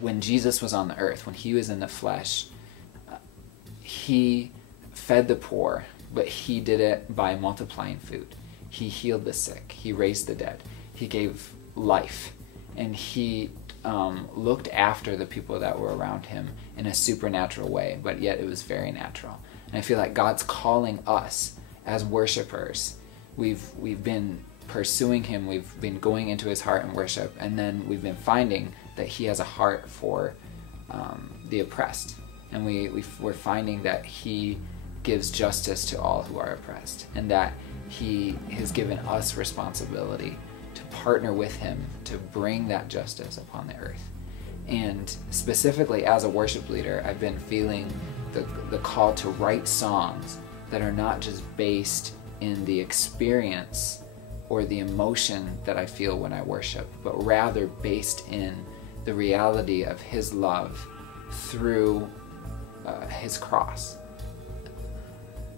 when Jesus was on the earth, when he was in the flesh, he fed the poor, but he did it by multiplying food. He healed the sick. He raised the dead. He gave life. And he looked after the people that were around him in a supernatural way, but yet it was very natural. And I feel like God's calling us as worshipers. We've been pursuing him. We've been going into his heart in worship, and then we've been finding that he has a heart for the oppressed. And we're finding that he gives justice to all who are oppressed, and that he has given us responsibility to partner with him to bring that justice upon the earth. And specifically as a worship leader, I've been feeling the call to write songs that are not just based in the experience or the emotion that I feel when I worship, but rather based in the reality of his love through his cross.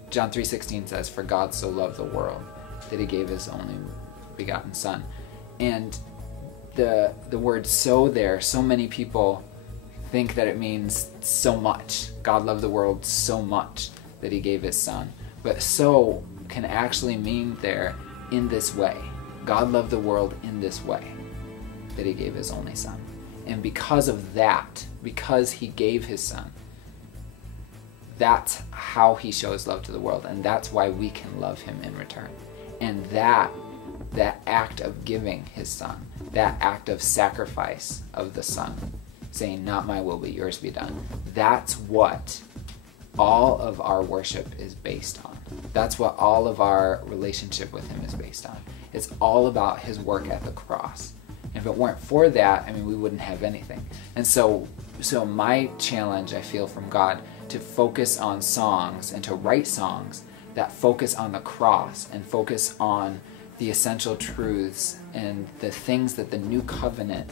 John 3:16 says, "For God so loved the world that he gave his only begotten son." And the word "so" there, so many people think that it means so much. God loved the world so much that he gave his son. But "so" can actually mean there in this way. God loved the world in this way, that he gave his only son. And because of that, because he gave his son, that's how he shows love to the world, and that's why we can love him in return. And that act of giving his son, that act of sacrifice of the son, saying, "Not my will, but yours be done," that's what all of our worship is based on. That's what all of our relationship with him is based on. It's all about his work at the cross. If it weren't for that, I mean, we wouldn't have anything. And so my challenge, I feel, from God, to focus on songs and to write songs that focus on the cross and focus on the essential truths and the things that the new covenant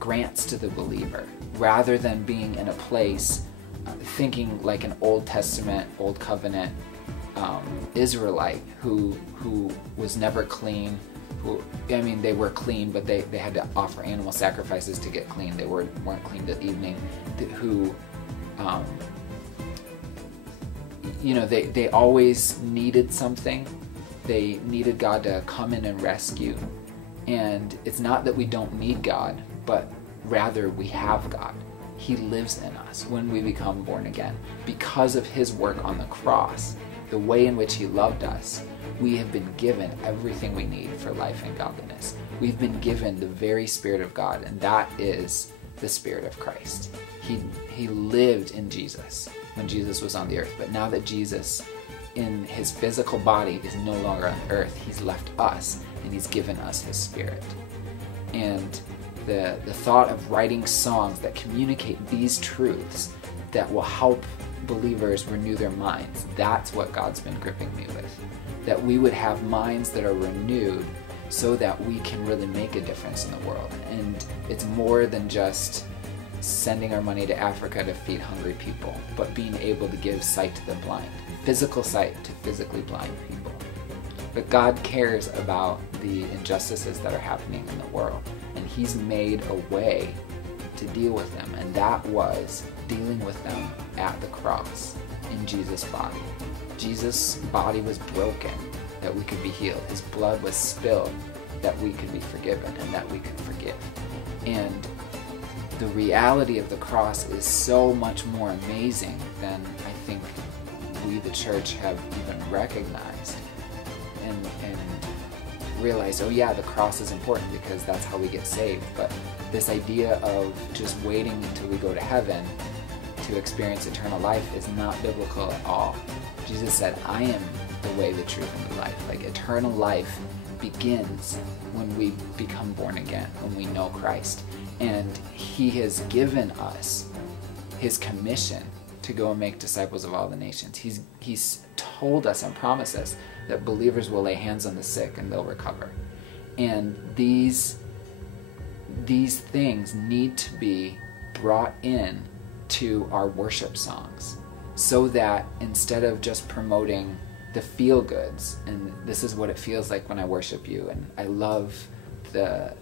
grants to the believer, rather than being in a place thinking like an Old Testament, Old Covenant Israelite who was never clean. They were clean, but they had to offer animal sacrifices to get clean. They weren't clean till evening. They always needed something. They needed God to come in and rescue. And it's not that we don't need God, but rather we have God. He lives in us when we become born again. Because of his work on the cross, the way in which he loved us, we have been given everything we need for life and godliness. We've been given the very Spirit of God, and that is the Spirit of Christ. He lived in Jesus when Jesus was on the earth, but now that Jesus in his physical body is no longer on earth, he's left us and he's given us his Spirit. And the thought of writing songs that communicate these truths that will help believers renew their minds, that's what God's been gripping me with. That we would have minds that are renewed so that we can really make a difference in the world. And it's more than just sending our money to Africa to feed hungry people, but being able to give sight to the blind, physical sight to physically blind people. But God cares about the injustices that are happening in the world, and he's made a way to deal with them, and that was dealing with them at the cross in Jesus' body. Jesus' body was broken that we could be healed. His blood was spilled that we could be forgiven and that we could forgive. And the reality of the cross is so much more amazing than I think we, the church, have even recognized and realized, oh yeah, the cross is important because that's how we get saved. But this idea of just waiting until we go to heaven to experience eternal life is not biblical at all. Jesus said, I am the way, the truth, and the life. Like, eternal life begins when we become born again, when we know Christ. And he has given us his commission to go and make disciples of all the nations. He's told us and promised us that believers will lay hands on the sick and they'll recover. And these things need to be brought in to our worship songs, so that instead of just promoting the feel-goods, and this is what it feels like when I worship you, and I love the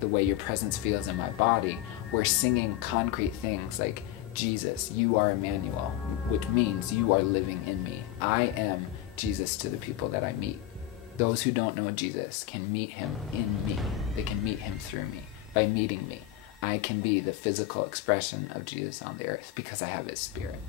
the way your presence feels in my body, we're singing concrete things like, Jesus, you are Emmanuel, which means you are living in me. I am Jesus to the people that I meet. Those who don't know Jesus can meet him in me. They can meet him through me. By meeting me, I can be the physical expression of Jesus on the earth because I have his Spirit.